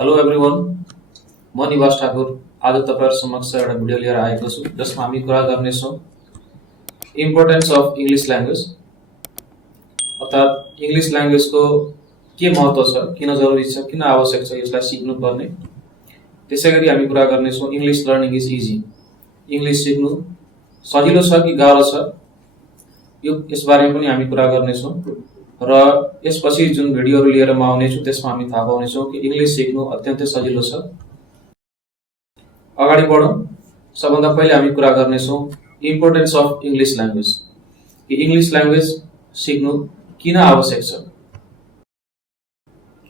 Hello everyone, म निवास ठाकुर आज तपाईहरु समक्ष एउटा भिडियो लिएर आएको छु जसमा हामी कुरा गर्नेछौँ इम्पोर्टेन्स अफ इंग्लिश ल्याङ्ग्वेज अर्थात् इंग्लिश ल्याङ्ग्वेजको के महत्व छ, किन जरुरी छ, किन आवश्यक छ यसलाई सिक्नु पर्ने। त्यसैगरी हामी कुरा गर्नेछौँ English learning is easy, English सिक्नु सजिलो छ कि गाह्रो छ यस बारेमा पनि हामी कुरा गर्नेछौँ र यसपछि जुन भिडियोहरु लिएर म आउने छु त्यसमा हामी थाहा पाउनेछौँ कि इंग्लिश सिक्नु अत्यन्तै सजिलो छ। अगाडि बढौं। सबभन्दा पहिले हामी कुरा गर्नेछौँ इम्पोर्टेन्स अफ इंग्लिश ल्याङ्ग्वेज कि इंग्लिश ल्याङ्ग्वेज सिक्नु किन आवश्यक छ।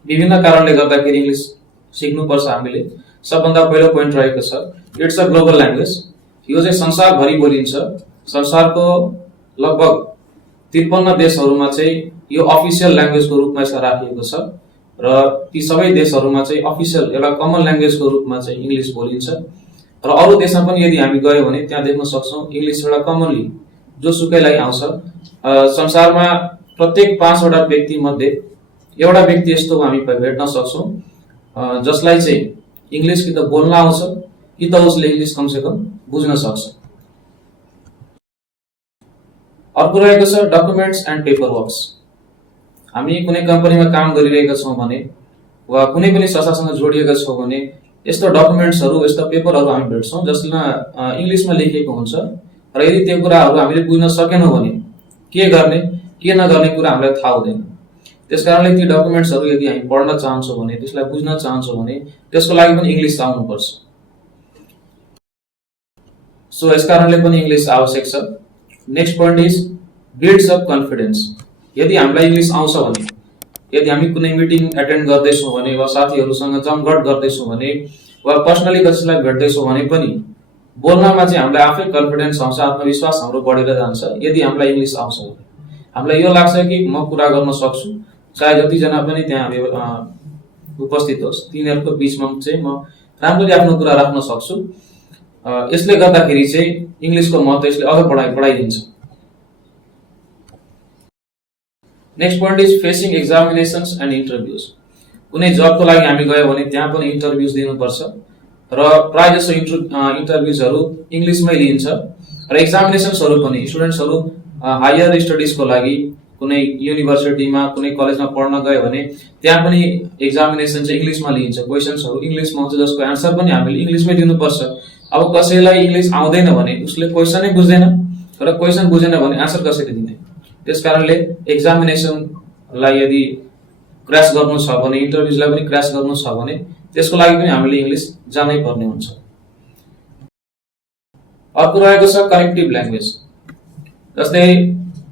विभिन्न कारणले गर्दाखेरि इंग्लिश सिक्नुपर्छ हामीले। सबभन्दा पहिलो पोइन्ट रहेको छ इट्स अ ग्लोबल ल्याङ्ग्वेज। यो चाहिँ संसारभरि बोलिन्छ। संसारको लगभग 53 देशहरुमा चाहिँ यो अफिसियल ल्याङ्ग्वेजको रूपमा राखिएको छ र ती सबै देशहरुमा चाहिँ अफिसियल एउटा कमन ल्याङ्ग्वेजको रूपमा चाहिँ इंग्लिश बोलिन्छ र अरु देशमा पनि यदि हामी गयौं भने त्यहाँ देख्न सक्छौं इंग्लिश एउटा कमनली जो सुकैलाई आउँछ। संसारमा प्रत्येक 5 वटा व्यक्ति मध्ये एउटा व्यक्ति यस्तो हामी भेट्न सक्छौं जसलाई चाहिँ इंग्लिश कि त बोल्न आउँछ कि त उसले इंग्लिश कमसेकम बुझ्न सक्छ। अर्को रहेको छ डकुमेन्ट्स एन्ड पेपर वर्क्स। हामी कुनै कम्पनीमा काम गरिरहेका छौं भने वा कुनै पनि संस्थासँग जोडिएका छौं भने यस्तो डकुमेन्ट्सहरु यस्तो पेपरहरु हामी भेट्छौं जसमा इंग्लिशमा लेखिएको हुन्छ र यदि त्यो कुराहरु हामीले बुझ्न सकेनौं भने के गर्ने के नगर्ने कुरा हामीलाई थाहा हुँदैन। त्यसकारणले ती डकुमेन्ट्सहरु यदि हामी पढ्न चाहन्छौं भने त्यसलाई बुझ्न चाहन्छौं भने त्यसको लागि पनि इंग्लिश आउनु पर्छ। सो यसकारणले पनि इंग्लिश आवश्यक छ। Next point is builds up confidence. यदि हामीलाई इंग्लिश आउँछ भने यदि हामी कुनै मिटिङ एटेन्ड गर्दैछौं भने वा साथीहरुसँग जमघट गर्दैछौं भने वा पर्सनली कसैलाई भेट्दैछौं भने पनि बोल्नमा चाहिँ हामीलाई आफै कन्फिडेन्स आउँछ, आत्मविश्वास हाम्रो बढेर जान्छ। यदि हामीलाई इंग्लिश आउँछ भने हामीलाई यो लाग्छ कि म कुरा गर्न सक्छु, चाहे जति जना पनि त्यहाँ उपस्थित होस् तिनीहरुको बीचमा चाहिँ म राम्ररी आफ्नो कुरा राख्न सक्छु। यसले गर्दाखेरि चाहिँ इंग्लिशको महत्व यसले अझ बढाइदिन्छ। Next point is facing examinations and interviews. कुनै जबको लागि हामी गयौं भने त्यहाँ पनि इन्टरभ्यूज दिनुपर्छ र प्राय जसो इन्टरभ्यूजहरु इंग्लिशमै लिइन्छ र एक्जामिनेशंसहरु पनि स्टुडेन्ट्सहरु हायर स्टडीजको लागि कुनै युनिभर्सिटीमा कुनै कलेजमा पढ्न गयो भने त्यहाँ पनि एक्जामिनेशन चाहिँ इंग्लिशमा लिइन्छ। क्वेशन्सहरु इंग्लिशमा हुन्छ जसको आन्सर पनि हामीले इंग्लिशमै दिनुपर्छ। अब कसैलाई इंग्लिश आउँदैन भने उसले क्वेशनै बुझ्दैन र क्वेशन बुझेन भने आन्सर कसरी दिने। त्यसकारणले एक्जामिनेशनलाई यदि क्रैश गर्नु छ भने इन्टरभ्यूजलाई पनि क्रैश गर्नु छ भने त्यसको लागि पनि हामीले इंग्लिश जानै पर्ने हुन्छ। अर्को रहेको छ कनेक्टिभ ल्याङ्ग्वेज। जस्तै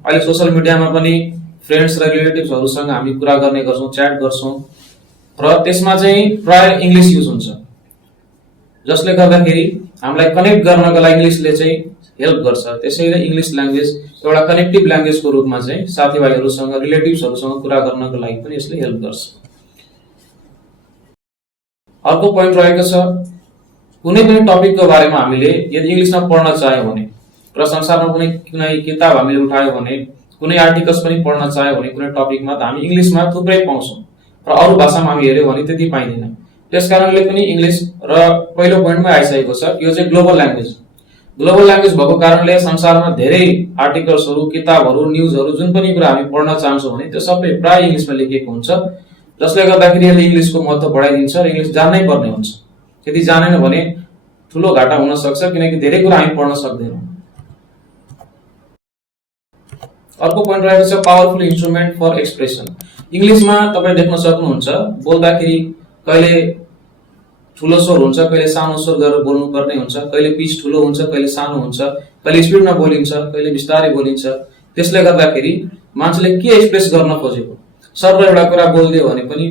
अहिले सोशल मिडियामा पनि फ्रेन्ड्स र रिलेटिभ्सहरुसँग हामी कुरा गर्ने गर्छौं, च्याट गर्छौं र त्यसमा चाहिँ प्राय इंग्लिश युज हुन्छ जसले गर्दाखेरि हामीलाई कनेक्ट गर्नको लागि इंग्लिशले चाहिँ हेल्प गर्छ। त्यसैले इंग्लिश ल्याङ्ग्वेज एउटा कनेक्टिभ ल्याङ्ग्वेजको रूपमा चाहिँ साथीभाइहरुसँग रिलेटिभ्सहरुसँग कुरा गर्नको लागि पनि यसले हेल्प गर्छ। अर्को पोइन्ट रहेको छ कुनै पनि टपिकको बारेमा हामीले यदि इंग्लिशमा पढ्न चाह्यौं भने र संसारमा कुनै किताब हामीले उठायौं भने कुनै आर्टिकल्स पनि पढ्न चाह्यौं भने कुनै टपिकमा त हामी इंग्लिशमा थुप्रै पाउँछौं र अरु भाषामा हामी हेर्यौं भने त्यति पाइदैन। त्यसकारणले पनि इंग्लिश र पहिलो पोइन्टमा आइसकेको छ यो चाहिँ ग्लोबल ल्याङ्ग्वेज। ग्लोबल ल्याङ्ग्वेज भएको कारणले संसारमा धेरै आर्टिकल्सहरु, किताबहरु, न्यूजहरु जुन पनि कुरा हामी पढ्न चाहन्छौं भने त्यो सबै प्राय इंग्लिशमा लेखिएको हुन्छ जसले गर्दाखेरि यसले इंग्लिशको महत्व बढाइदिन्छ र इंग्लिश जान्नै पर्ने हुन्छ। यदि जानेन भने ठूलो घाटा हुन सक्छ किनकि धेरै कुरा हामी पढ्न सक्दैनौं। अर्को पोइन्ट रहेको छ पावरफुल इन्स्ट्रुमेन्ट फर एक्सप्रेसन। इंग्लिशमा तपाई देख्न सक्नुहुन्छ बोल्दाखेरि कहिले ठूलो स्वर हुन्छ, कहिले सानो स्वर गरेर बोल्नु पर्ने हुन्छ, कहिले पिच ठूलो हुन्छ, कहिले सानो हुन्छ, कहिले स्पिडमा बोलिन्छ, कहिले बिस्तारै बोलिन्छ। त्यसले गर्दाखेरि मान्छेले के एक्सप्रेस गर्न खोजेको सर्व एउटा कुरा बोल्दियो भने पनि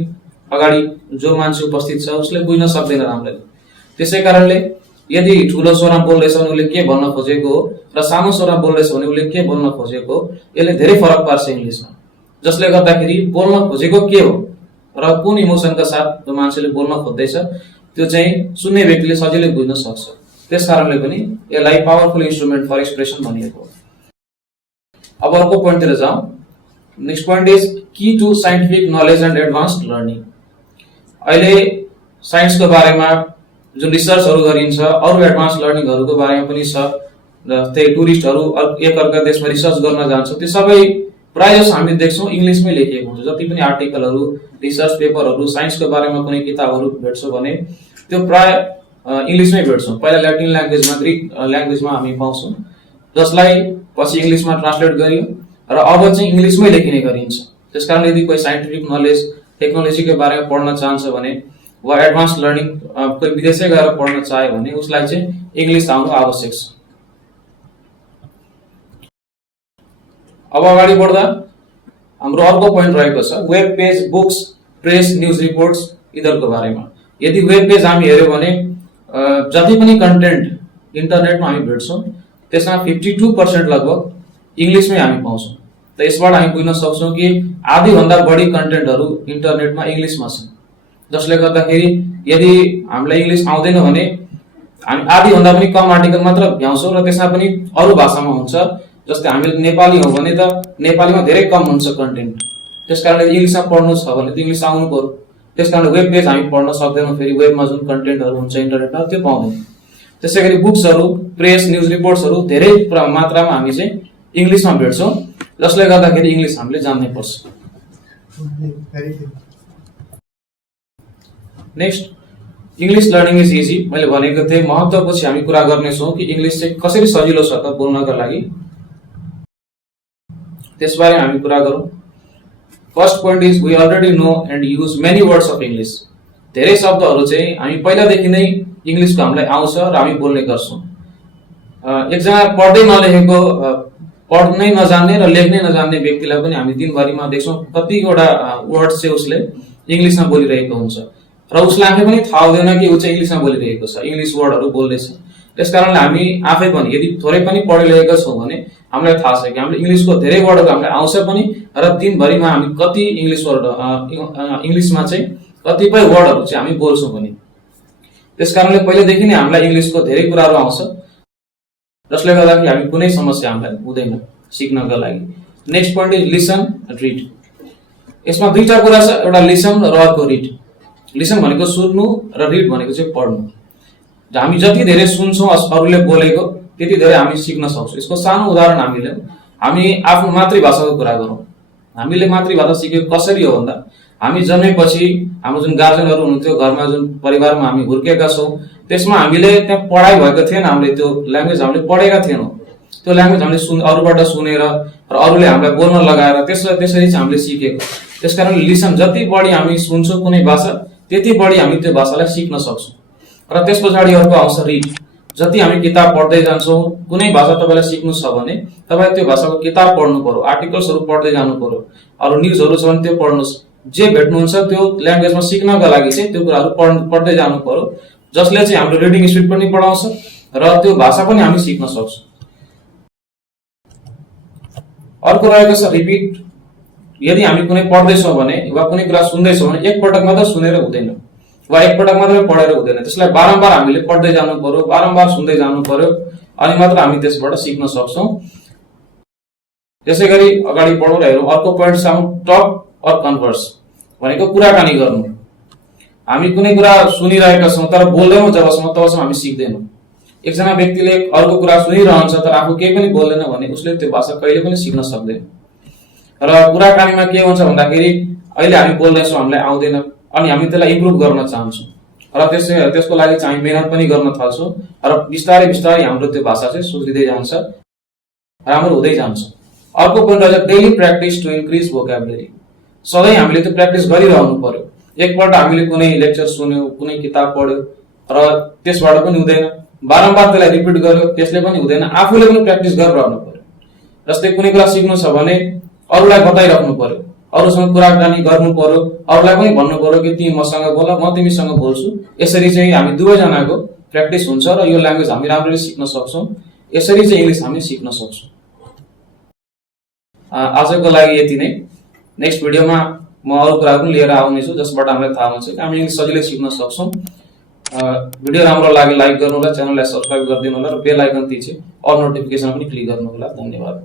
अगाडि जो मान्छे उपस्थित छ उसले बुझ्न सक्दैन राम्ररी। त्यसैकारणले यदि ठूलो स्वरमा बोल्दैछ भने उसले के भन्न खोजेको हो र सानो स्वरमा बोल्दैछ भने उसले के बोल्न खोजेको हो यसले धेरै फरक पार्छ इंग्लिशमा। जसले गर्दाखेरि बोल्न खोजेको के हो र कुन इमोसनका साथ जो मान्छेले बोल्न खोज्दैछ त्यो चाहिँ सुन्ने व्यक्तिले सजिलै बुझ्न सक्छ। त्यसकारणले पनि यसलाई पावरफुल इन्स्ट्रुमेन्ट फर एक्सप्रेसन भनिएको हो। अब अर्को पोइन्टतिर जाउँ। Next point is key to scientific knowledge and advanced learning. अहिले साइन्सको बारेमा जुन रिसर्चहरू गरिन्छ, अरू एडभान्स लर्निङहरूको बारेमा पनि छ। जस्तै टुरिस्टहरू एक अर्का देशमा रिसर्च गर्न जान्छ, त्यो सबै प्रायः जसो हामी देख्छौँ इङ्ग्लिसमै लेखिएको हुन्छ। जति पनि आर्टिकलहरू, रिसर्च पेपरहरू, साइन्सको बारेमा कुनै किताबहरू भेट्छौँ भने त्यो प्राय इङ्ग्लिसमै भेट्छौँ। पहिला ल्याटिन ल्याङ्ग्वेजमा, ग्रिक ल्याङ्ग्वेजमा हामी पाउँछौँ, जसलाई पछि इङ्ग्लिसमा ट्रान्सलेट गरियो र अब चाहिँ इङ्ग्लिसमै लेखिने गरिन्छ। त्यसकारण यदि कोही साइन्टिफिक नलेज, टेक्नोलोजीको बारेमा पढ्न चाहन्छ भने वा एडभान्स लर्निङ कोही विदेशै गएर पढ्न चाह्यो भने उसलाई चाहिँ इङ्ग्लिस आउनु आवश्यक छ। अब अगाडि बढ्दा हाम्रो अर्को पोइन्ट रहेको छ web page, books, press, news reports यिनीहरूको बारेमा। यदि वेब पेज हामी हेऱ्यौँ भने जति पनि कन्टेन्ट इन्टरनेटमा हामी भेट्छौँ त्यसमा 52% लगभग इङ्ग्लिसमै हामी पाउँछौँ। त यसबाट हामी बुझ्न सक्छौँ कि आधीभन्दा बढी कन्टेन्टहरू इन्टरनेटमा इङ्ग्लिसमा छन्, जसले गर्दाखेरि यदि हामीलाई इङ्ग्लिस आउँदैन भने हामी आधीभन्दा पनि कम आर्टिकल मात्र भ्याउँछौँ र त्यसमा पनि अरू भाषामा हुन्छ। जस्तै हामी नेपाली हौँ भने त नेपालीमा धेरै कम हुन्छ कन्टेन्ट, त्यसकारणले इङ्ग्लिसमा पढ्नु छ भने त इङ्ग्लिस आउनु पर्यो। त्यसकारण वेब पेज हामी पढ्न सक्दैनौँ, फेरि वेबमा जुन कन्टेन्टहरू हुन्छ इन्टरनेटमा त्यो पाउँदैनौँ। त्यसै गरी बुक्सहरू, प्रेस, न्युज रिपोर्ट्सहरू धेरै मात्रामा हामी चाहिँ इङ्ग्लिसमा भेट्छौँ, जसले गर्दाखेरि इङ्ग्लिस हामीले जान्नै पर्छ। Next, English learning is easy. मैले भनेको थिएँ महत्त्वपछि हामी कुरा गर्नेछौँ कि इङ्ग्लिस चाहिँ कसरी सजिलो छ त बोल्नका लागि, त्यसबारे हामी कुरा गरौँ। First point is we already know and use many words of English. धेरै शब्दहरू चाहिँ हामी पहिलादेखि नै इङ्ग्लिसको हामीलाई आउँछ र हामी बोल्ने गर्छौँ। एकजना पढ्दै नलेखेको, पढ्नै नजान्ने र लेख्नै नजान्ने व्यक्तिलाई पनि हामी दिनभरिमा देख्छौँ कतिवटा वर्ड चाहिँ उसले इङ्ग्लिसमा बोलिरहेको हुन्छ र उसलाई आफै पनि थाहा हुँदैन कि ऊ चाहिँ इङ्ग्लिसमा बोलिरहेको छ, इङ्ग्लिस वर्डहरू बोल्दैछ। त्यसकारणले हामी आफै पनि यदि थोरै पनि पढिरहेका छौँ भने हामीलाई थाहा छ कि हामीले इङ्ग्लिसको धेरै वर्डहरू हामीलाई आउँछ पनि र दिनभरिमा हामी कति इङ्ग्लिसमा चाहिँ कतिपय वर्डहरू चाहिँ हामी बोल्छौँ पनि। त्यसकारणले पहिलेदेखि नै हामीलाई इङ्ग्लिसको धेरै कुराहरू आउँछ, जसले गर्दाखेरि हामी कुनै समस्या हामीलाई हुँदैन सिक्नका लागि। Next point is listen and read. यसमा दुईटा कुरा छ, एउटा लिसन र अर्को रिड। लिसन भनेको सुन्नु र रिड भनेको चाहिँ पढ्नु। हामी जति धेरै सुन्छौँ अरूले बोलेको त्यति धेरै हामी सिक्न सक्छौँ। यसको सानो उदाहरण हामी आफ्नो मातृभाषाको कुरा गरौँ। हामीले मातृभाषा सिकेको कसरी हो भन्दा हामी जन्मेपछि हाम्रो जुन गार्जेनहरू हुनुहुन्थ्यो, घरमा जुन परिवारमा हामी हुर्केका छौँ, त्यसमा हामीले त्यहाँ पढाइ भएको थिएन, हामीले त्यो ल्याङ्ग्वेज हामीले पढेका थिएनौँ। त्यो ल्याङ्ग्वेज हामीले अरूबाट सुनेर र अरूले हामीलाई बोल्न लगाएर त्यसरी चाहिँ हामीले सिकेको। त्यसकारण लिसन, जति बढी हामी सुन्छौँ कुनै भाषा त्यति बढी हामी त्यो भाषालाई सिक्न सक्छौँ। र त्यस पछाडि अर्को आउँछ रिड। जति हामी किताब पढ्दै जान्छौँ, कुनै भाषा तपाईँलाई सिक्नु छ भने तपाईँ त्यो भाषाको किताब पढ्नु पर्यो, आर्टिकल्सहरू पढ्दै जानु पर्यो, अरू न्युजहरू छ भने त्यो पढ्नुहोस्। जे भेट्नुहुन्छ त्यो ल्याङ्ग्वेजमा सिक्नका लागि चाहिँ त्यो कुराहरू पढ्दै जानु पर्यो, जसले चाहिँ हाम्रो रिडिङ स्पिड पनि बढाउँछ र त्यो भाषा पनि हामी सिक्न सक्छौँ। अर्को रहेको छ रिपिट। यदि हामी कुनै पढ्दैछौँ भने वा कुनै कुरा सुन्दैछौँ भने एकपटक मात्र सुनेर हुँदैन वा एकपटक मात्रै पढेर हुँदैन, त्यसलाई बारम्बार हामीले पढ्दै जानु पर्यो, बारम्बार सुन्दै जानु पर्यो, अनि मात्र हामी त्यसबाट सिक्न सक्छौँ। त्यसै गरी अगाडि बढौँ र हेरौँ। अर्को पोइन्ट छ टक अर कन्भर्स भनेको कुराकानी गर्नु। हामी कुनै कुरा सुनिरहेका छौँ तर बोल्दैनौँ जबसम्म तबसम्म हामी सिक्दैनौँ। एकजना व्यक्तिले अर्को कुरा सुनिरहन्छ तर आफू केही पनि बोल्दैन भने उसले त्यो भाषा कहिले पनि सिक्न सक्दैन। र कुराकानीमा के हुन्छ भन्दाखेरि अहिले हामी बोल्दैछौँ, हामीलाई आउँदैन, अनि हामी त्यसलाई इम्प्रुभ गर्न चाहन्छौँ र त्यसको लागि चाहिँ हामी मेहनत पनि गर्न थाल्छौँ र बिस्तारै बिस्तारै हाम्रो त्यो भाषा चाहिँ सुध्रिँदै जान्छ, राम्रो हुँदै जान्छ। अर्को पोइन्ट रहेछ डेली प्र्याक्टिस टु इन्क्रिज भोक्याबुलरी। सधैँ हामीले त्यो प्र्याक्टिस गरिरहनु पर्यो। एकपल्ट हामीले कुनै लेक्चर सुन्यौँ, कुनै किताब पढ्यो र त्यसबाट पनि हुँदैन, बारम्बार त्यसलाई रिपिट गर्यो त्यसले पनि हुँदैन, आफूले पनि प्र्याक्टिस गरिरहनु पर्यो। जस्तै कुनै कुरा सिक्नु छ भने अरूलाई बताइराख्नु पर्यो, अरूसँग कुराकानी गर्नु पर्यो, अरूलाई पनि भन्नु पर्यो कि तिमी मसँग बोल, म तिमीसँग बोल्छु। यसरी चाहिँ हामी दुवैजनाको प्र्याक्टिस हुन्छ र यो ल्याङ्ग्वेज हामी राम्ररी सिक्न सक्छौँ। यसरी चाहिँ इङ्ग्लिस हामी सिक्न सक्छौँ। आजको लागि यति नै। नेक्स्ट भिडियोमा म अरू कुराहरू पनि लिएर आउनेछु जसबाट हामीलाई थाहा हुन्छ कि हामी इङ्ग्लिस सजिलै सिक्न सक्छौँ। भिडियो राम्रो लाग्यो लाइक गर्नु होला, च्यानललाई सब्सक्राइब गरिदिनु होला र बेल आइकन थिचे अल नोटिफिकेसन पनि क्लिक गर्नु होला। धन्यवाद।